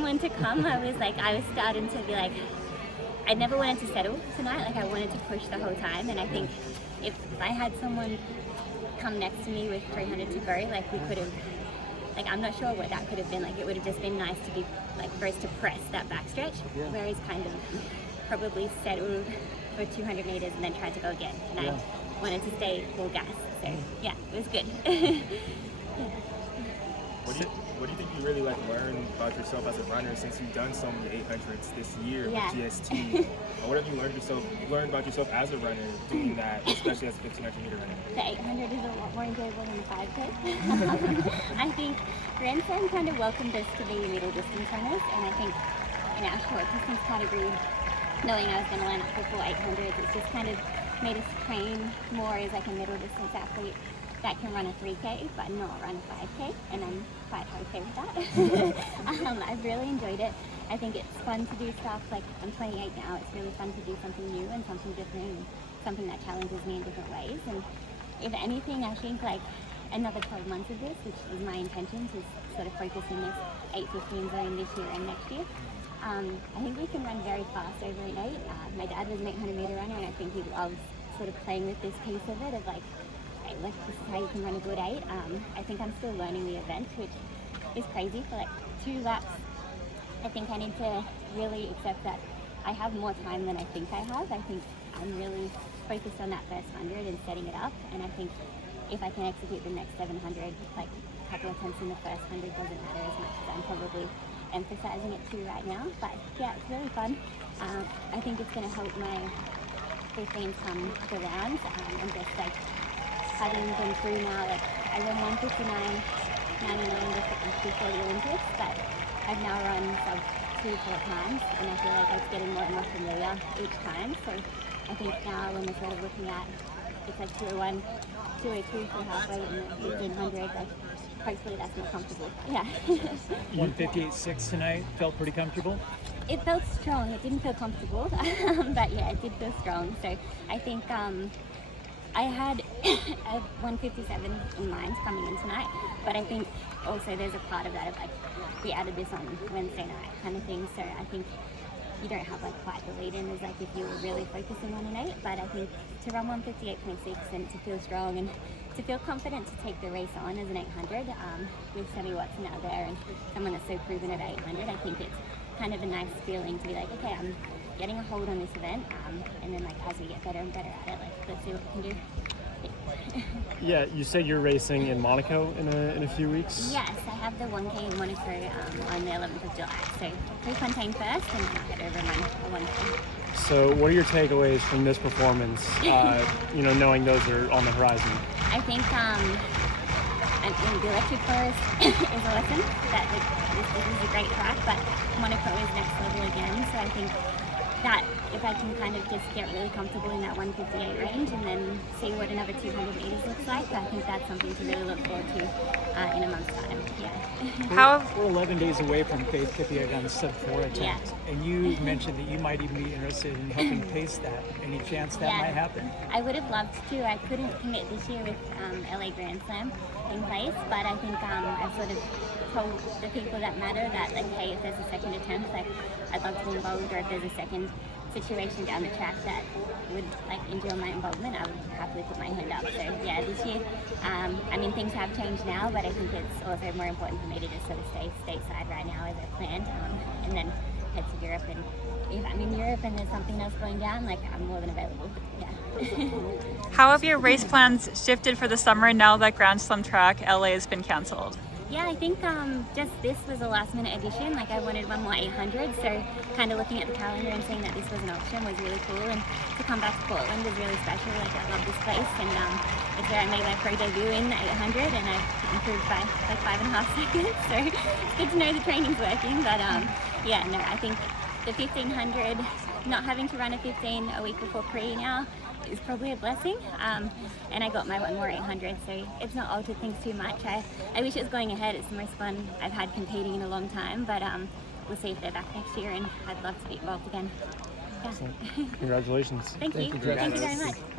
someone to come, I was starting to be like, I never wanted to settle tonight. Like I wanted to push the whole time, and I think if I had someone come next to me with 300 to go, like we could have, like I'm not sure what that could have been. Like it would have just been nice to be like for us to press that backstretch, whereas kind of probably settled for 200 meters and then tried to go again. And I wanted to stay full gas. So yeah, it was good. What do you think you really learned about yourself as a runner since you've done so many 800s this year with GST? What have you learned about yourself as a runner doing that, especially as a 1500 meter runner? The 800 is a lot more enjoyable than the 5K. I think Grand Slam kind of welcomed us to be middle distance runners, and I think in our short distance category, knowing I was going to line up for full 800s, it's just kind of made us train more as like a middle distance athlete that can run a 3K but not run a 5K, and I'm quite okay with that. I've really enjoyed it. I think it's fun to do stuff, like I'm 28 now, it's really fun to do something new and something different and something that challenges me in different ways. And if anything, I think like another 12 months of this, which is my intention to sort of focus in this 8:15 zone this year and next year. I think we can run very fast over an 8. My dad was an 800 meter runner, and I think he loves sort of playing with this piece of it of like this is how you can run a good 8. I think I'm still learning the event, which is crazy. For like 2 laps, I think I need to really accept that I have more time than I think I have. I think I'm really focused on that first 100 and setting it up, and I think if I can execute the next 700, like a couple of tenths in the first 100 doesn't matter as much as I'm probably emphasizing it too right now. But yeah, it's really fun. I think it's going to help my 15s come around, and just like having been through now, like I ran 159.99 before the Olympics, but I've now run sub 2-4 times, and I feel like it's getting more and more familiar each time. So I think now when we're sort of looking at, it's like 201, 202 for halfway in the 1500, like hopefully that's more comfortable. Yeah. 158.6 tonight, felt pretty comfortable? It felt strong. It didn't feel comfortable, but yeah, it did feel strong. So I think I had a 157 in mind coming in tonight, but I think also there's a part of that of like we added this on Wednesday night kind of thing. So I think you don't have like quite the lead in as like if you were really focusing on an 8, but I think to run 158.6 and to feel strong and to feel confident to take the race on as an 800 with Sammy Watson out there and someone that's so proven at 800, I think it's kind of a nice feeling to be like, okay, I'm getting a hold on this event, and then like as we get better and better at it, like let's see what we can do. Yeah, you said you're racing in Monaco in a few weeks? Yes, I have the 1K in Monaco on the 11th of July. So Prefontaine first, and then I'll head over my 1K. So what are your takeaways from this performance, knowing those are on the horizon? I think the electric forest is a lesson that this is a great track, but Monaco is next level again. So I think that if I can kind of just get really comfortable in that 158 range and then see what another 200 meters looks like, I think that's something to really look forward to in a month's time. Yeah. We're 11 days away from Faith Kipyegon's sub-4 attempt, and you mentioned that you might even be interested in helping pace that. Any chance that might happen? I would have loved to. I couldn't commit this year with LA Grand Slam in place, but I think I've sort of told the people that matter that like, hey, if there's a second attempt, like I'd love to be involved, or if there's a second situation down the track that would like endure my involvement, I would happily put my hand up. So yeah, this year, I mean things have changed now, but I think it's also more important for me to just sort of stay stateside right now as I planned, and then head to Europe. And if I'm in Europe and there's something else going down, like I'm more than available. Yeah. How have your race plans shifted for the summer now that Grand Slam track LA has been canceled? Yeah, I think just this was a last minute addition. Like I wanted one more 800, so kind of looking at the calendar and seeing that this was an option was really cool. And to come back to Portland was really special. Like I love this place, and it's where I made my pro debut in the 800, and I've improved by like 5.5 seconds. So it's good to know the training's working. But yeah, no, I think the 1500, not having to run a 15 a week before pre now is probably a blessing, and I got my one more 800, so it's not altered things too much. I wish it was going ahead. It's the most fun I've had competing in a long time, but we'll see if they're back next year, and I'd love to be involved again. Yeah. Congratulations. Thank you very much.